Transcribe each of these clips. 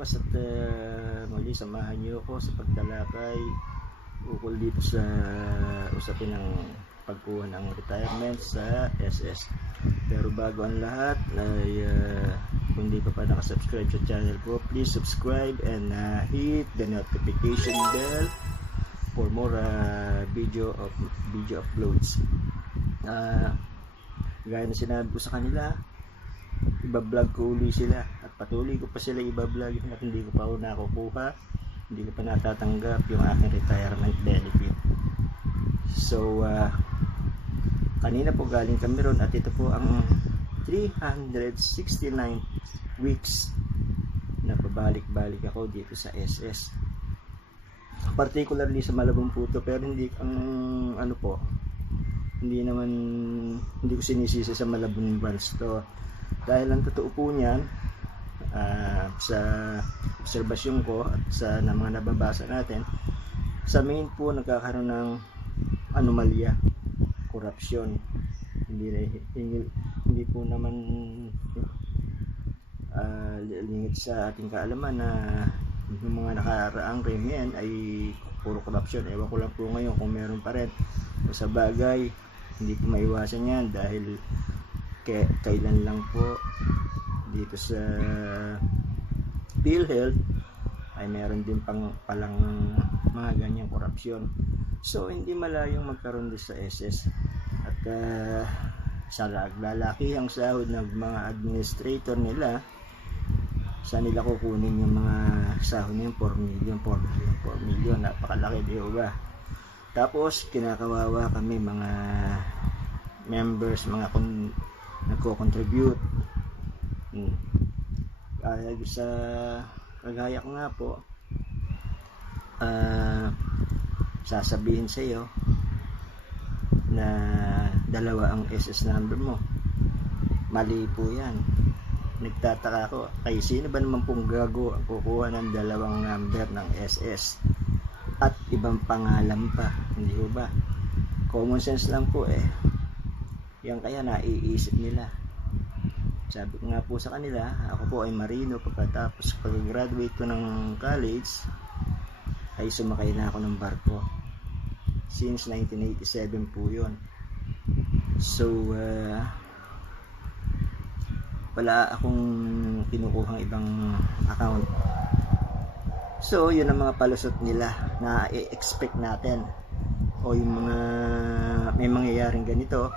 wakas at muli samahan niyo ako sa pagtalakay ukol dito sa usapin ng pagkuha ng retirement sa SS. Pero bago ang lahat ay kung hindi ka pa nakasubscribe sa channel ko, please subscribe and hit the notification bell for more video uploads. Gaya na sinabi ko sa kanila, iba-vlog ko uli sila at patuloy ko pa sila iba-vlog at hindi ko pa nakukuha, hindi ko pa natatanggap yung aking retirement benefit. So kanina po galing kami ron at ito po ang 369 weeks na pabalik-balik ako dito sa SS, particularly sa Malabon Puto. Pero hindi ang ano po, hindi ko sinisisi sa Malabon branch to, dahil ang totoo po niyan sa obserbasyon ko at sa mga nababasa natin, sa main po nagkakaroon ng anomalya, korupsyon. Hindi po naman lingid sa ating kaalaman na yung mga nakaraang krimen ay puro korupsyon. Ewan ko lang po ngayon kung meron pa rin. Sa bagay, hindi po maiwasan yan dahil kailan lang po dito sa PhilHealth ay meron din palang mga ganyang korupsyon. So hindi malayong magkaroon din sa SS. At sa lalaki ang sahod ng mga administrator nila, saan nila kukunin yung mga sahod ng 4 million, napakalaki, di ba? Tapos kinakawawa kami mga members, mga nagko-contribute. Sa kagaya ko nga po, sasabihin sa iyo na dalawa ang SS number mo, mali po yan. Nagtataka ako, kay sino ba naman pong gago ang kukuha ng dalawang number ng SS at ibang pangalan pa, hindi ko ba? Common sense lang po yan kaya naiisip nila. Sabi ko nga po sa kanila, ako po ay marino. Pagkatapos pag-graduate ko ng college ay sumakay na ako ng barko. Since 1987 po yun. So wala akong kinukuhang ibang account. So yun ang mga palusot nila na i-expect natin, o yung mga may mangyayaring ganito,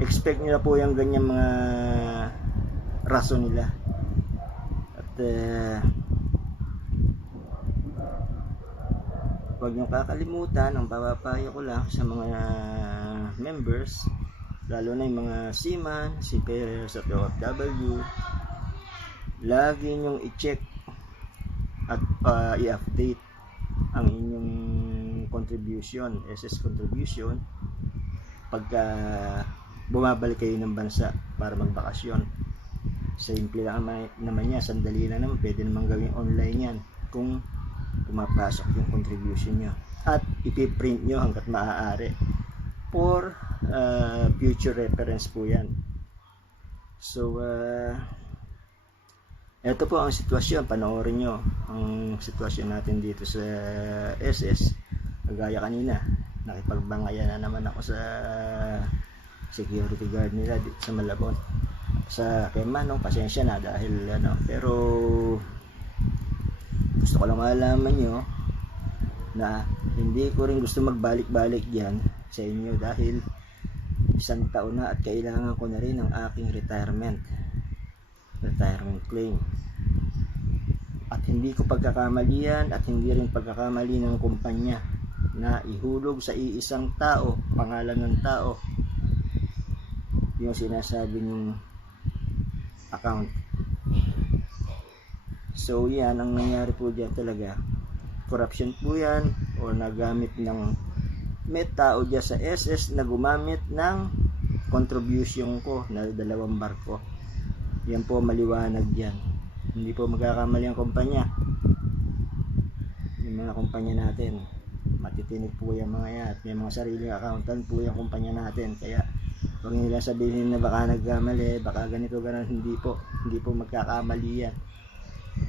expect nila po yung ganyan mga rason nila. At huwag nyo kakalimutan, ang papapayo ko lang sa mga members, lalo na yung mga seaman, seafarers at OFW, lagi nyong i-check at i-update ang inyong contribution, SS contribution, pagka bumabalik kayo ng bansa para magbakasyon. Simple lang naman yan, sandali lang naman, pwede naman gawin online yan kung pumapasok yung contribution nyo, at ipiprint nyo hanggat maaari for future reference po yan. So eto po ang sitwasyon, panoorin nyo ang sitwasyon natin dito sa SS. Kagaya kanina, nakipagbangayan na naman ako sa security guard nila dito sa Malabon. Sa Manong, pasensya na dahil pero gusto ko lang malaman nyo na hindi ko rin gusto magbalik-balik yan sa inyo dahil 1 taon na at kailangan ko na rin ang aking retirement claim. At hindi ko pagkakamalian at hindi rin pagkakamali ng kumpanya na ihulog sa iisang tao, pangalan ng tao, yung sinasabi ng account. So yan ang nangyari po dyan talaga, corruption po yan, o nagamit ng may tao dyan sa SS na gumamit ng contribution ko na 2 barko. Yan po maliwanag dyan, hindi po magkakamali ang kumpanya. Yung mga kumpanya natin matitinig po yung mga yan, at may mga sariling accountant po yung kumpanya natin, kaya huwag nila sabihin na baka nagkamali, baka ganito ganon. Hindi po magkakamali yan.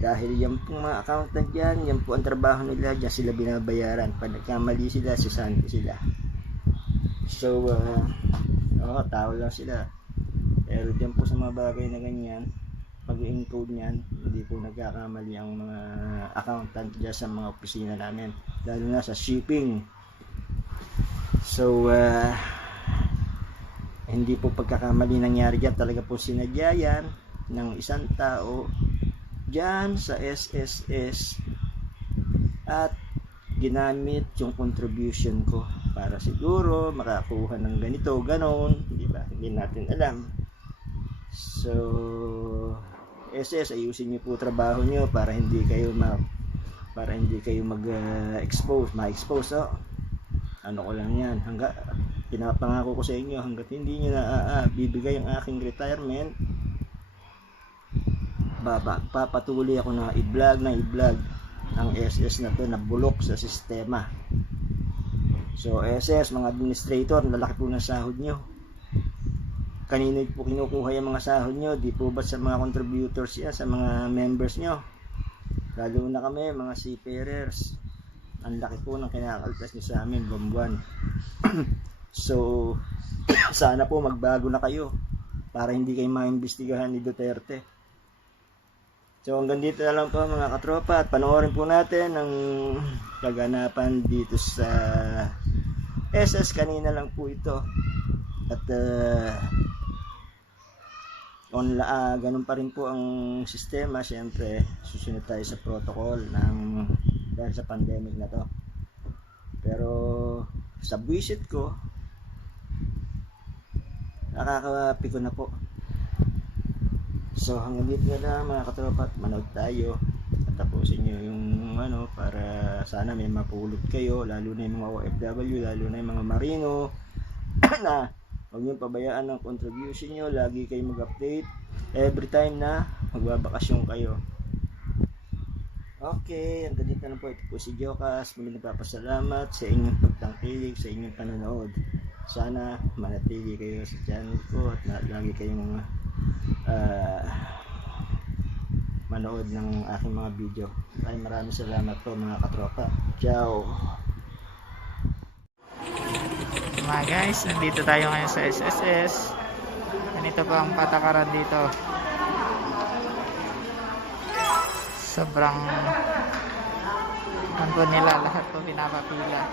Dahil yan pong mga accountant yan, yan po ang trabaho nila, dyan sila binabayaran. Pag nagkamali sila, sisanti sila. So, tao lang sila. Pero dyan po sa mga bagay na ganyan, pag i-encode niyan, hindi po nagkakamali ang mga accountant dyan sa mga opisina namin. Lalo na sa shipping. So, hindi po pagkakamali nangyari dyan. Talaga po sinadya yan ng isang tao dyan sa SSS at ginamit yung contribution ko para siguro makakuha ng ganito, ganon, di ba? Hindi natin alam. So, SS, ayusin niyo po trabaho niyo para hindi kayo mag-expose, ma-expose. Ano ko lang yan, pinapangako ko sa inyo, hanggat hindi niyo na bibigay ang aking retirement, papatuloy ako na i-vlog ang SS na to na bulok sa sistema. So SS, mga administrator, lalaki po ng sahod nyo. Kanino po kinukuha yung mga sahod nyo? Di po ba sa mga contributors yan, sa mga members nyo? Lalo na kami, mga seafarers, ang laki po ng kinakaltas nyo sa amin buwan-buwan. So sana po magbago na kayo para hindi kayo maimbestigahan ni Duterte. So hanggang dito na lang po mga katropa, at panoorin po natin ang kaganapan dito sa SS. Kanina lang po ito, at ganun pa rin po ang sistema. Siyempre susunod tayo sa protocol dahil sa pandemic na to. Pero sa visit ko, nakakapiko na po. So hanggang dito na lang mga katropa, at manood tayo at tapusin nyo yung para sana may mapulot kayo, lalo na yung mga OFW, lalo na yung mga marino na huwag nyo pabayaan ng contribution nyo. Lagi kayo mag-update every time na magbabakasyon kayo. Okay, hanggang dito na po. Ito po si Jokas, muli nagpapasalamat sa inyong pagtangkilik, sa inyong panonood. Sana manatili kayo sa channel ko at lagi kayong manood ng aking mga video. Maraming salamat po mga katropa. Ciao. Mga guys, nandito tayo ngayon sa SSS. Ganito po ang patakaran dito. Sobrang ano nila, lahat po pinapapila.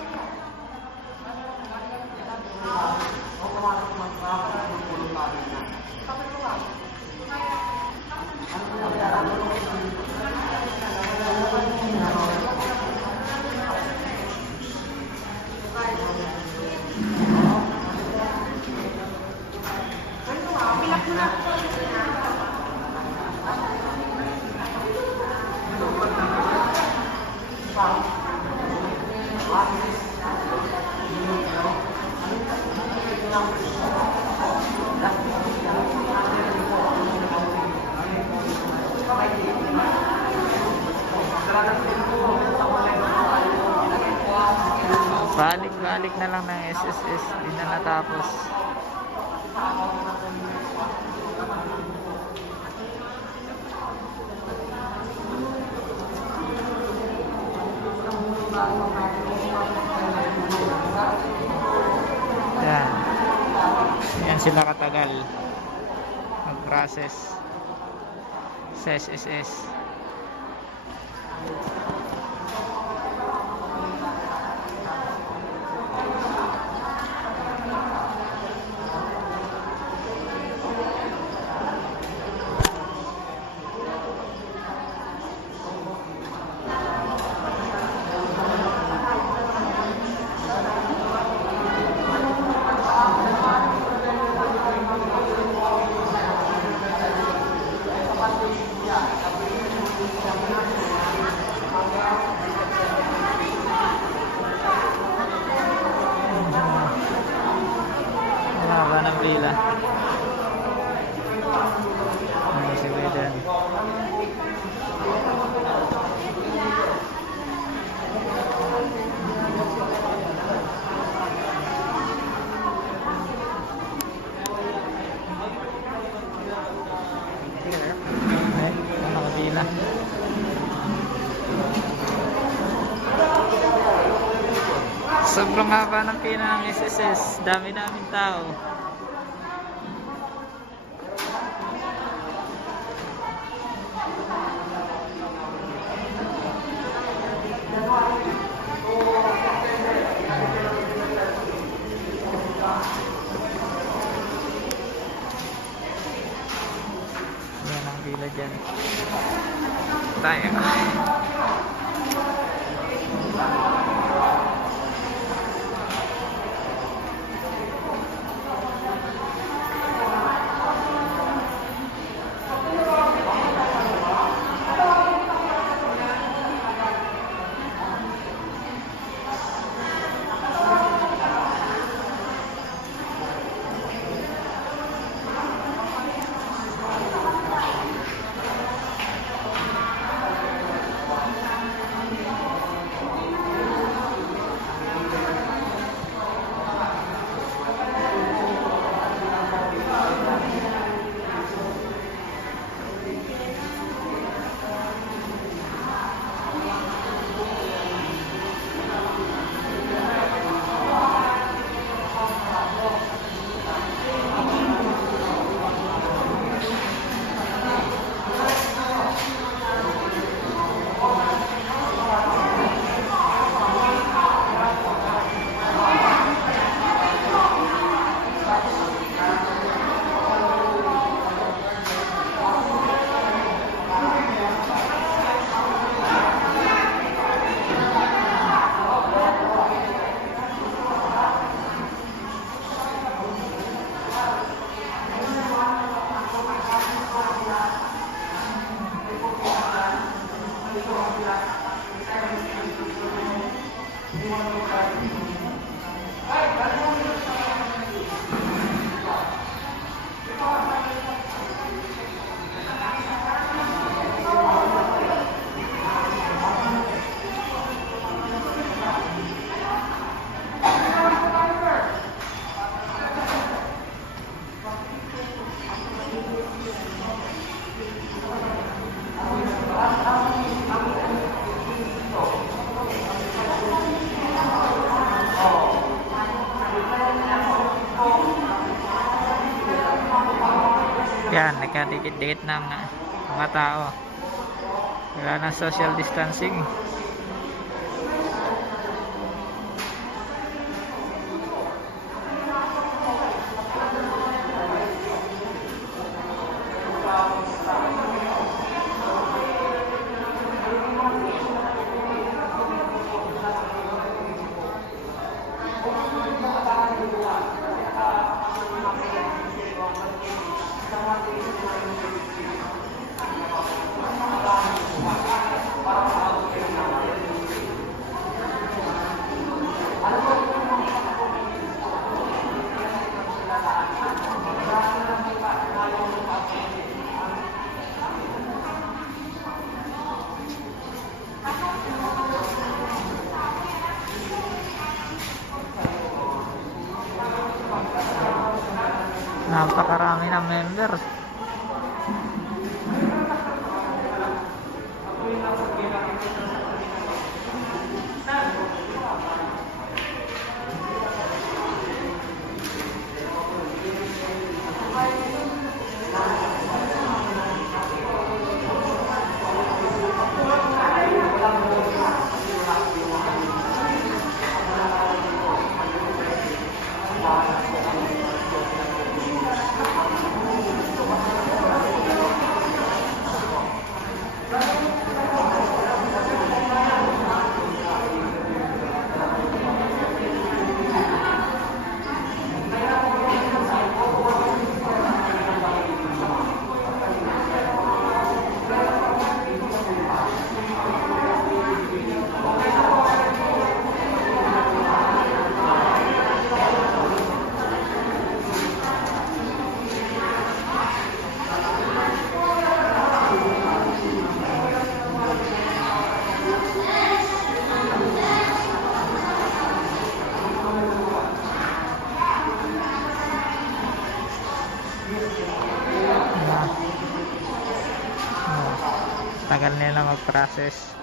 Balik-balik na lang ng SSS, di na natapos. Yan sila katagal mag-process sa SSS. Haba ng pila. Ano si Weden? Ay, nakapila. sobrang haba ng pila ng SSS. Dami-daming tao. Yan ang pila dyan. Tayo. Yan, nagkadikit-dikit ng mga tao. Wala na social distancing. Napakarami ng members. Tagal nila mag-process.